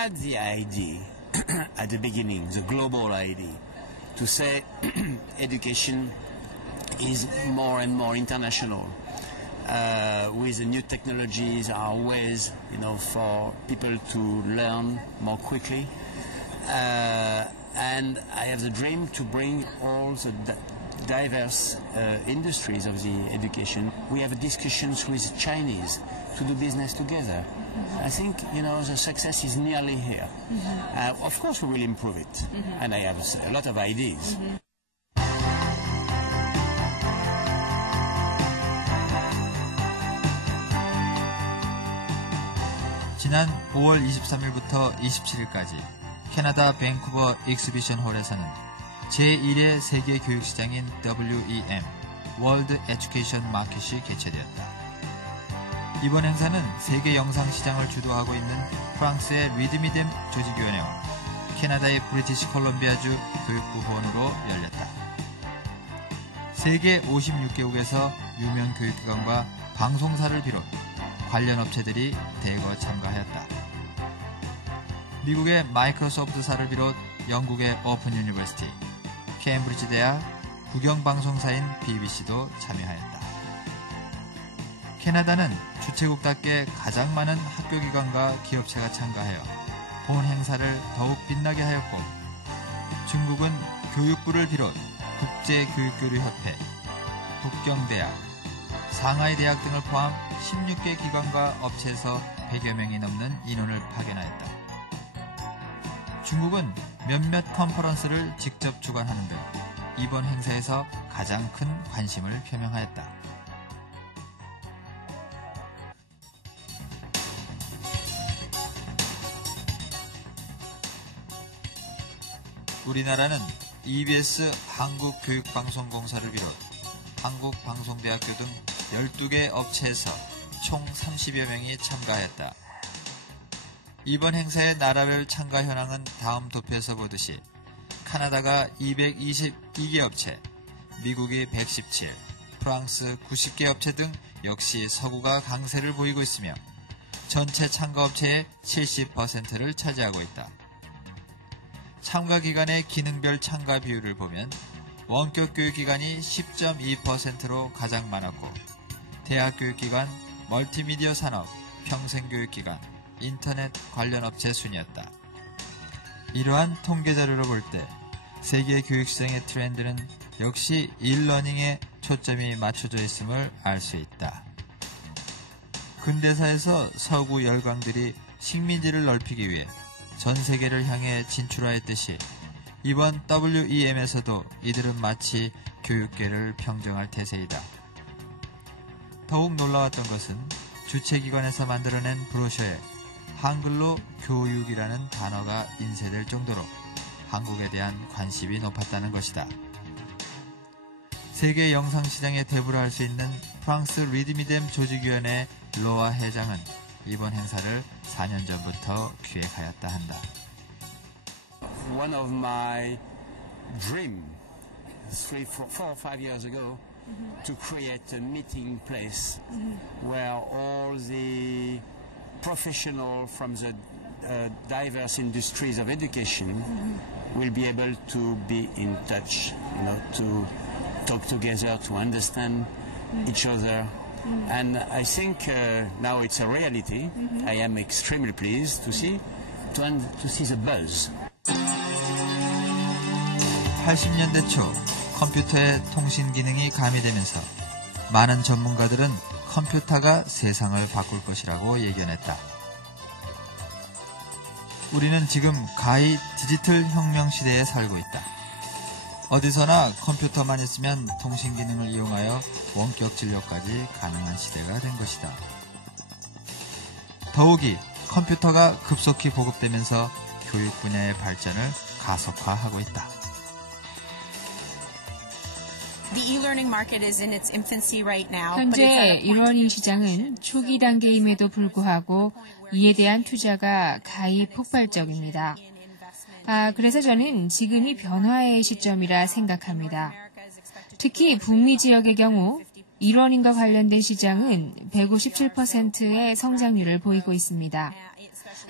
had the idea at the beginning, the global idea, to say education is more and more international. With the new technologies, our ways, for people to learn more quickly. And I have the dream to bring all the diverse industries of the education. We have discussions with Chinese to do business together. I think, the success is nearly here. Of course, we will improve it. And I have a lot of ideas. 지난 5월 23일부터 27일까지 캐나다 밴쿠버 익스비션 홀에서는 제1회 세계 교육시장인 WEM, 월드 에듀케이션 마켓이 개최되었다. 이번 행사는 세계 영상시장을 주도하고 있는 프랑스의 리드미뎀 조직위원회와 캐나다의 브리티시 콜롬비아주 교육부 후원으로 열렸다. 세계 56개국에서 유명 교육기관과 방송사를 비롯 관련 업체들이 대거 참가하였다. 미국의 마이크로소프트사를 비롯 영국의 오픈 유니버시티, 케임브리지 대학, 국영방송사인 BBC도 참여하였다. 캐나다는 주최국답게 가장 많은 학교기관과 기업체가 참가하여 본 행사를 더욱 빛나게 하였고, 중국은 교육부를 비롯 국제교육교류협회, 북경대학, 상하이대학 등을 포함 16개 기관과 업체에서 100여 명이 넘는 인원을 파견하였다. 중국은 몇몇 컨퍼런스를 직접 주관하는 등 이번 행사에서 가장 큰 관심을 표명하였다. 우리나라는 EBS 한국교육방송공사를 비롯 한국방송대학교 등 12개 업체에서 총 30여 명이 참가하였다. 이번 행사의 나라별 참가 현황은 다음 도표에서 보듯이 카나다가 222개 업체, 미국이 117, 프랑스 90개 업체 등 역시 서구가 강세를 보이고 있으며 전체 참가 업체의 70%를 차지하고 있다. 참가 기관의 기능별 참가 비율을 보면 원격 교육기관이 10.2%로 가장 많았고, 대학교육기관, 멀티미디어 산업, 평생교육기관, 인터넷 관련 업체 순이었다. 이러한 통계자료로 볼 때 세계 교육시장의 트렌드는 역시 일러닝에 초점이 맞춰져 있음을 알 수 있다. 근대사에서 서구 열강들이 식민지를 넓히기 위해 전 세계를 향해 진출하였듯이 이번 WEM에서도 이들은 마치 교육계를 평정할 태세이다. 더욱 놀라웠던 것은 주최기관에서 만들어낸 브로셔에 한글로 교육이라는 단어가 인쇄될 정도로 한국에 대한 관심이 높았다는 것이다. 세계 영상시장에 대부를 할 수 있는 프랑스 리드미뎀 조직위원회 로아 회장은 이번 행사를 4년 전부터 기획하였다 한다. One of my dreams 4 or 5 years ago to create a meeting place where all the professionals from the diverse industries of education will be able to be in touch, to talk together, to understand each other. And I think now it's a reality. I am extremely pleased to see the buzz. 80년대 초 컴퓨터의 통신 기능이 가미되면서 많은 전문가들은 컴퓨터가 세상을 바꿀 것이라고 예견했다. 우리는 지금 가히 디지털 혁명 시대에 살고 있다. 어디서나 컴퓨터만 있으면 통신 기능을 이용하여 원격 진료까지 가능한 시대가 된 것이다. 더욱이 컴퓨터가 급속히 보급되면서 교육 분야의 발전을 가속화하고 있다. 현재 일러닝 시장은 초기 단계임에도 불구하고 이에 대한 투자가 가히 폭발적입니다. 그래서 저는 지금이 변화의 시점이라 생각합니다. 특히 북미 지역의 경우 일러닝과 관련된 시장은 157%의 성장률을 보이고 있습니다.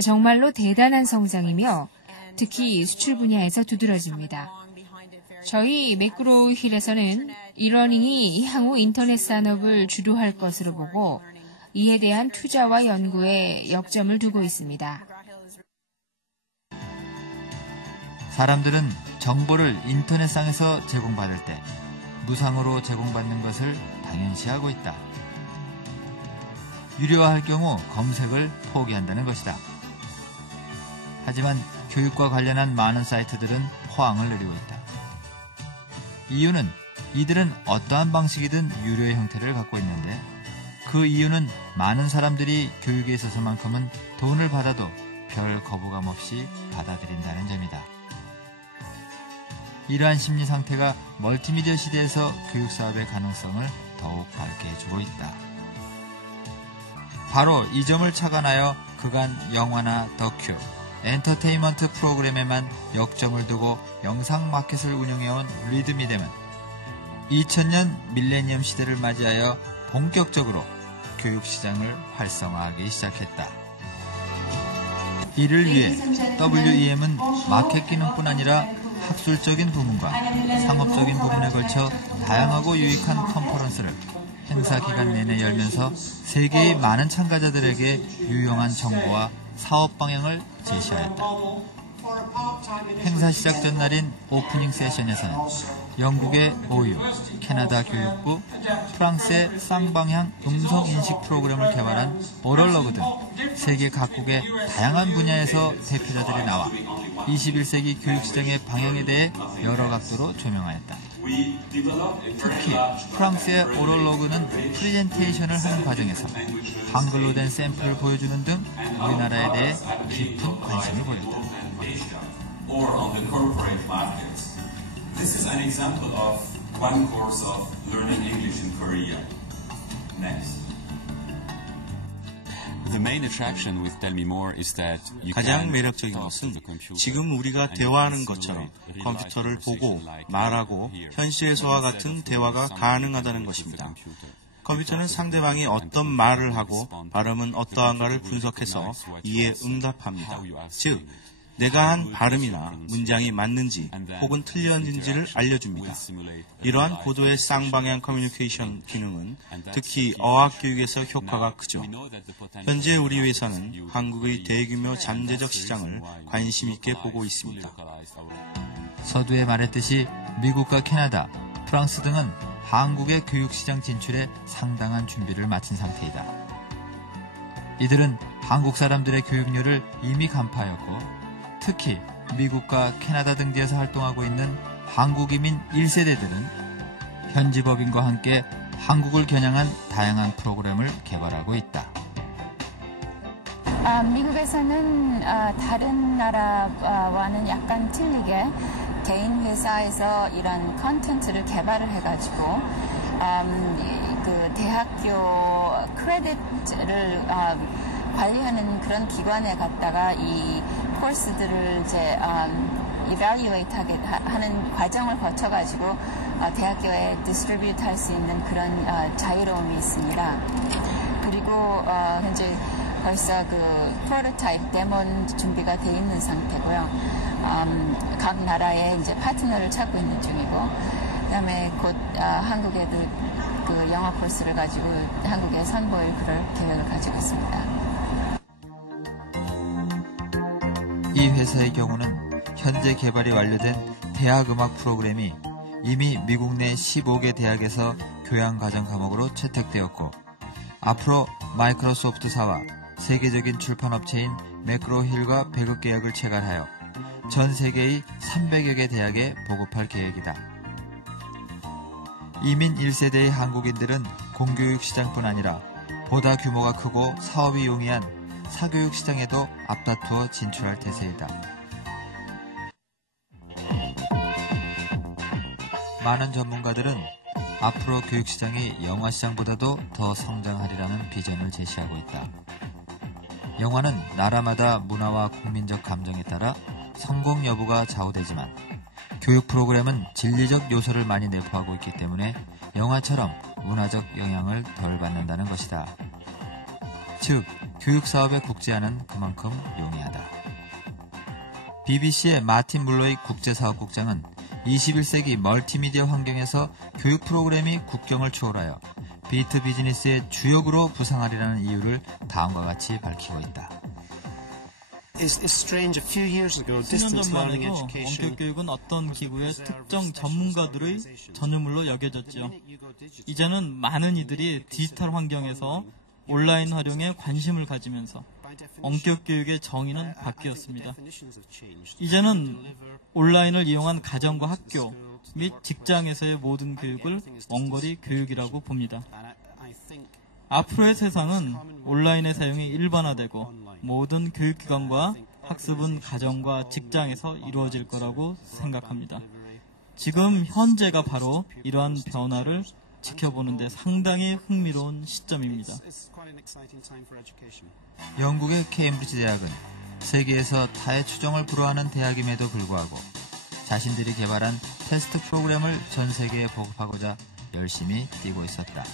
정말로 대단한 성장이며 특히 수출 분야에서 두드러집니다. 저희 매크로 힐에서는 이러닝이 향후 인터넷 산업을 주도할 것으로 보고 이에 대한 투자와 연구에 역점을 두고 있습니다. 사람들은 정보를 인터넷상에서 제공받을 때 무상으로 제공받는 것을 당연시하고 있다. 유료화할 경우 검색을 포기한다는 것이다. 하지만 교육과 관련한 많은 사이트들은 호황을 누리고 있다. 이유는 이들은 어떠한 방식이든 유료의 형태를 갖고 있는데 그 이유는 많은 사람들이 교육에 있어서만큼은 돈을 받아도 별 거부감 없이 받아들인다는 점이다. 이러한 심리 상태가 멀티미디어 시대에서 교육 사업의 가능성을 더욱 밝게 해주고 있다. 바로 이 점을 착안하여 그간 영화나 다큐, 엔터테인먼트 프로그램에만 역점을 두고 영상 마켓을 운영해온 리드미뎀은 2000년 밀레니엄 시대를 맞이하여 본격적으로 교육시장을 활성화하기 시작했다. 이를 위해 WEM은 마켓 기능뿐 아니라 학술적인 부문과 상업적인 부문에 걸쳐 다양하고 유익한 컨퍼런스를 행사 기간 내내 열면서 세계의 많은 참가자들에게 유용한 정보와 사업 방향을 제시하였다. 행사 시작 전날인 오프닝 세션에서는 영국의 OU, 캐나다 교육부, 프랑스의 쌍방향 음성인식 프로그램을 개발한 오럴러그 등 세계 각국의 다양한 분야에서 대표자들이 나와 21세기 교육시장의 방향에 대해 여러 각도로 조명하였다. 특히 프랑스의 오럴러그는 프레젠테이션을 하는 과정에서 한글로 된 샘플을 보여주는 등 우리나라에 대해 깊은 관심을 보였다. This is an example of one course of learning English in Korea. Next. 가장 매력적인 것은 지금 우리가 대화하는 것처럼 컴퓨터를 보고 말하고 현실에서와 같은 대화가 가능하다는 것입니다. 컴퓨터는 상대방이 어떤 말을 하고 발음은 어떠한가를 분석해서 이에 응답합니다. 즉, 내가 한 발음이나 문장이 맞는지 혹은 틀렸는지를 알려줍니다. 이러한 고도의 쌍방향 커뮤니케이션 기능은 특히 어학교육에서 효과가 크죠. 현재 우리 회사는 한국의 대규모 잠재적 시장을 관심 있게 보고 있습니다. 서두에 말했듯이 미국과 캐나다, 프랑스 등은 한국의 교육시장 진출에 상당한 준비를 마친 상태이다. 이들은 한국 사람들의 교육률을 이미 간파하였고 특히 미국과 캐나다 등지에서 활동하고 있는 한국 이민 1세대들은 현지 법인과 함께 한국을 겨냥한 다양한 프로그램을 개발하고 있다. 미국에서는 다른 나라와는 약간 틀리게 개인 회사에서 이런 컨텐츠를 개발을 해가지고 그 대학교 크레딧을 관리하는 그런 기관에 갔다가 이 코र्스들을 이제 evaluate 하는 과정을 거쳐가지고 대학교에 distribute 할 수 있는 그런 자유로움이 있습니다. 그리고 현재 벌써 그 프로토타입 데모 준비가 돼 있는 상태고요. 각 나라의 이제 파트너를 찾고 있는 중이고, 그다음에 곧 한국에도 그 영어 코र्스를 가지고 한국에 선보일 그럴 계획을 가지고 있습니다. 이 회사의 경우는 현재 개발이 완료된 대학음악 프로그램이 이미 미국 내 15개 대학에서 교양과정 과목으로 채택되었고 앞으로 마이크로소프트사와 세계적인 출판업체인 매크로힐과 배급 계약을 체결하여 전 세계의 300여 개 대학에 보급할 계획이다. 이민 1세대의 한국인들은 공교육 시장뿐 아니라 보다 규모가 크고 사업이 용이한 사교육 시장에도 앞다투어 진출할 태세이다. 많은 전문가들은 앞으로 교육시장이 영화시장보다도 더 성장하리라는 비전을 제시하고 있다. 영화는 나라마다 문화와 국민적 감정에 따라 성공 여부가 좌우되지만 교육 프로그램은 진리적 요소를 많이 내포하고 있기 때문에 영화처럼 문화적 영향을 덜 받는다는 것이다. 즉 교육사업의 국제화는 그만큼 용이하다. BBC의 마틴 물로이 국제사업국장은 21세기 멀티미디어 환경에서 교육 프로그램이 국경을 초월하여 비트 비즈니스의 주역으로 부상하리라는 이유를 다음과 같이 밝히고 있다. 10년 전만 해도 원격 교육은 어떤 기구의 특정 전문가들의 전유물로 여겨졌죠. 이제는 많은 이들이 디지털 환경에서 온라인 활용에 관심을 가지면서 원격 교육의 정의는 바뀌었습니다. 이제는 온라인을 이용한 가정과 학교 및 직장에서의 모든 교육을 원거리 교육이라고 봅니다. 앞으로의 세상은 온라인의 사용이 일반화되고 모든 교육기관과 학습은 가정과 직장에서 이루어질 거라고 생각합니다. 지금 현재가 바로 이러한 변화를 지켜보는 데 상당히 흥미로운 시점입니다. 영국의 케임브리지 대학은 세계에서 타의 추종을 불허하는 대학임에도 불구하고 자신들이 개발한 테스트 프로그램을 전 세계에 보급하고자 열심히 뛰고 있었다.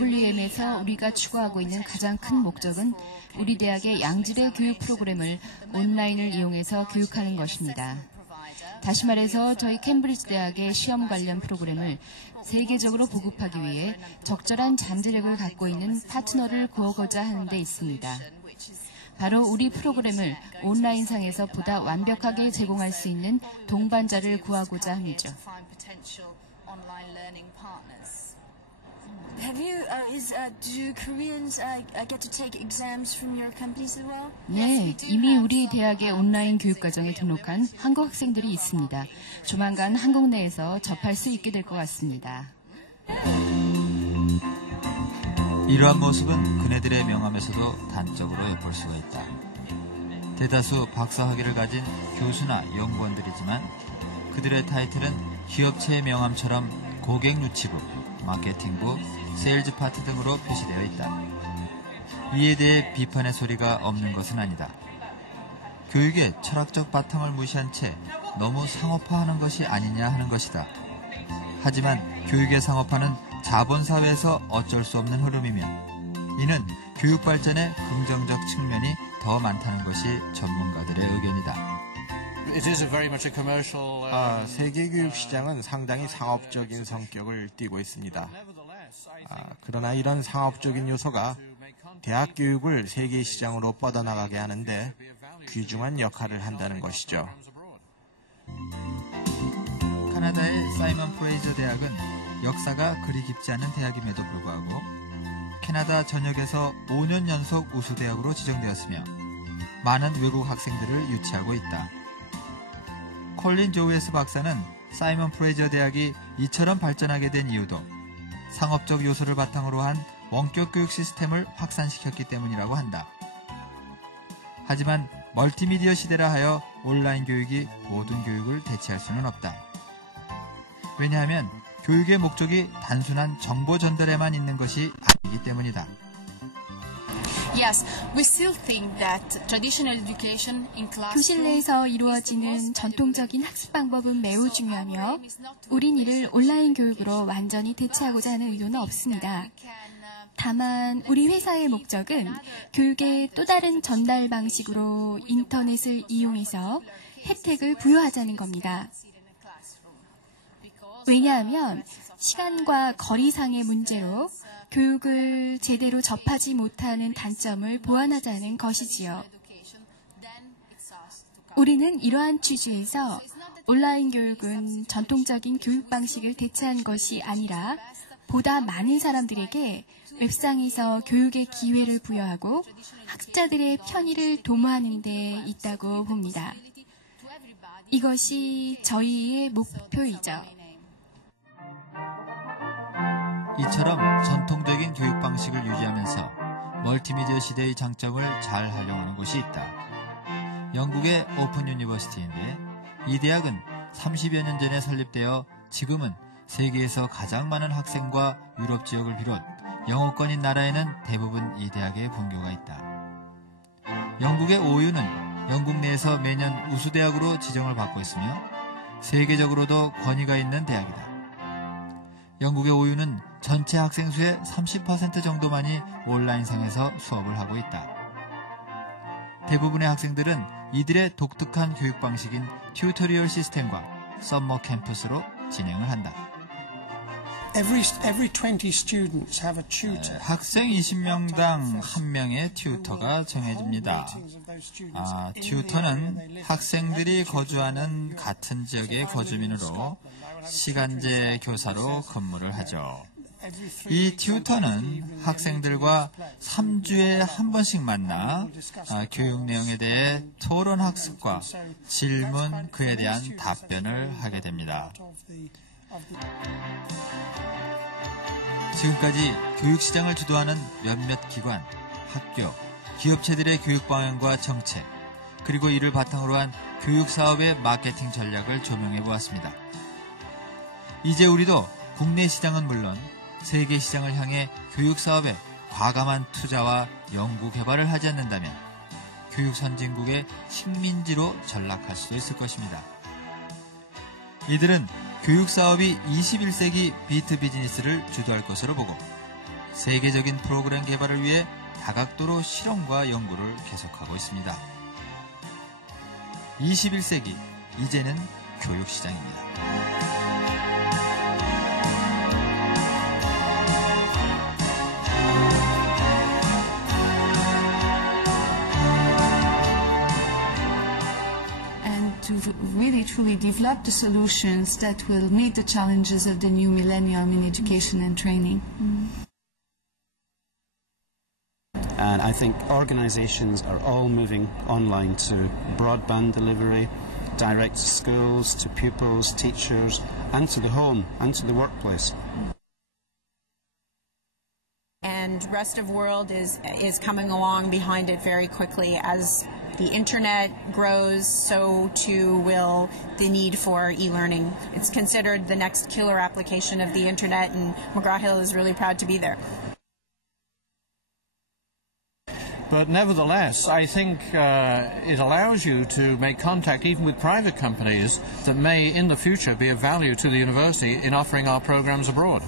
WM에서 우리가 추구하고 있는 가장 큰 목적은 우리 대학의 양질의 교육 프로그램을 온라인을 이용해서 교육하는 것입니다. 다시 말해서 저희 캠브리지 대학의 시험 관련 프로그램을 세계적으로 보급하기 위해 적절한 잠재력을 갖고 있는 파트너를 구하고자 하는 데 있습니다. 바로 우리 프로그램을 온라인상에서 보다 완벽하게 제공할 수 있는 동반자를 구하고자 함이죠. 네, 이미 우리 대학의 온라인 교육과정에 등록한 한국 학생들이 있습니다. 조만간 한국 내에서 접할 수 있게 될 것 같습니다. 이러한 모습은 그네들의 명함에서도 단적으로 엿볼 수가 있다. 대다수 박사학위를 가진 교수나 연구원들이지만 그들의 타이틀은 기업체의 명함처럼 고객유치부, 마케팅부, 세일즈 파트 등으로 표시되어 있다. 이에 대해 비판의 소리가 없는 것은 아니다. 교육의 철학적 바탕을 무시한 채 너무 상업화하는 것이 아니냐 하는 것이다. 하지만 교육의 상업화는 자본사회에서 어쩔 수 없는 흐름이며 이는 교육 발전의 긍정적 측면이 더 많다는 것이 전문가들의 의견이다. 세계 교육 시장은 상당히 상업적인 성격을 띠고 있습니다. 그러나 이런 상업적인 요소가 대학 교육을 세계 시장으로 뻗어나가게 하는데 귀중한 역할을 한다는 것이죠. 캐나다의 사이먼 프레이저 대학은 역사가 그리 깊지 않은 대학임에도 불구하고 캐나다 전역에서 5년 연속 우수대학으로 지정되었으며 많은 외국 학생들을 유치하고 있다. 콜린 조웨스 박사는 사이먼 프레이저 대학이 이처럼 발전하게 된 이유도 상업적 요소를 바탕으로 한 원격 교육 시스템을 확산시켰기 때문이라고 한다. 하지만 멀티미디어 시대라 하여 온라인 교육이 모든 교육을 대체할 수는 없다. 왜냐하면 교육의 목적이 단순한 정보 전달에만 있는 것이 아니기 때문이다. 교실 내에서 이루어지는 전통적인 학습 방법은 매우 중요하며 우린 이를 온라인 교육으로 완전히 대체하고자 하는 의도는 없습니다. 다만 우리 회사의 목적은 교육의 또 다른 전달 방식으로 인터넷을 이용해서 혜택을 부여하자는 겁니다. 왜냐하면 시간과 거리상의 문제로 교육을 제대로 접하지 못하는 단점을 보완하자는 것이지요. 우리는 이러한 취지에서 온라인 교육은 전통적인 교육 방식을 대체한 것이 아니라 보다 많은 사람들에게 웹상에서 교육의 기회를 부여하고 학자들의 편의를 도모하는 데 있다고 봅니다. 이것이 저희의 목표이죠. 이처럼 전통적인 교육 방식을 유지하면서 멀티미디어 시대의 장점을 잘 활용하는 곳이 있다. 영국의 오픈 유니버시티인데 이 대학은 30여 년 전에 설립되어 지금은 세계에서 가장 많은 학생과 유럽 지역을 비롯 영어권인 나라에는 대부분 이 대학에 본교가 있다. 영국의 OU는 영국 내에서 매년 우수대학으로 지정을 받고 있으며 세계적으로도 권위가 있는 대학이다. 영국의 OU는 전체 학생 수의 30% 정도만이 온라인상에서 수업을 하고 있다. 대부분의 학생들은 이들의 독특한 교육 방식인 튜토리얼 시스템과 썸머 캠퍼스로 진행을 한다. 학생 20명당 1명의 튜터가 정해집니다. 튜터는 학생들이 거주하는 같은 지역의 거주민으로 시간제 교사로 근무를 하죠. 이 튜터는 학생들과 3주에 한 번씩 만나 교육 내용에 대해 토론 학습과 질문, 그에 대한 답변을 하게 됩니다. 지금까지 교육시장을 주도하는 몇몇 기관, 학교, 기업체들의 교육 방향과 정책, 그리고 이를 바탕으로 한 교육사업의 마케팅 전략을 조명해 보았습니다. 이제 우리도 국내 시장은 물론 세계 시장을 향해 교육사업에 과감한 투자와 연구 개발을 하지 않는다면 교육 선진국의 식민지로 전락할 수도 있을 것입니다. 이들은 교육사업이 21세기 비트 비즈니스를 주도할 것으로 보고 세계적인 프로그램 개발을 위해 다각도로 실험과 연구를 계속하고 있습니다. 21세기, 이제는 교육시장입니다. To really truly develop the solutions that will meet the challenges of the new millennium in education and training. And I think organizations are all moving online to broadband delivery, direct to schools, to pupils, teachers, and to the home, and to the workplace. And the rest of world is coming along behind it very quickly. As the internet grows, so too will the need for e-learning. It's considered the next killer application of the internet, and McGraw-Hill is really proud to be there. But nevertheless, I think it allows you to make contact even with private companies that may in the future be of value to the university in offering our programs abroad.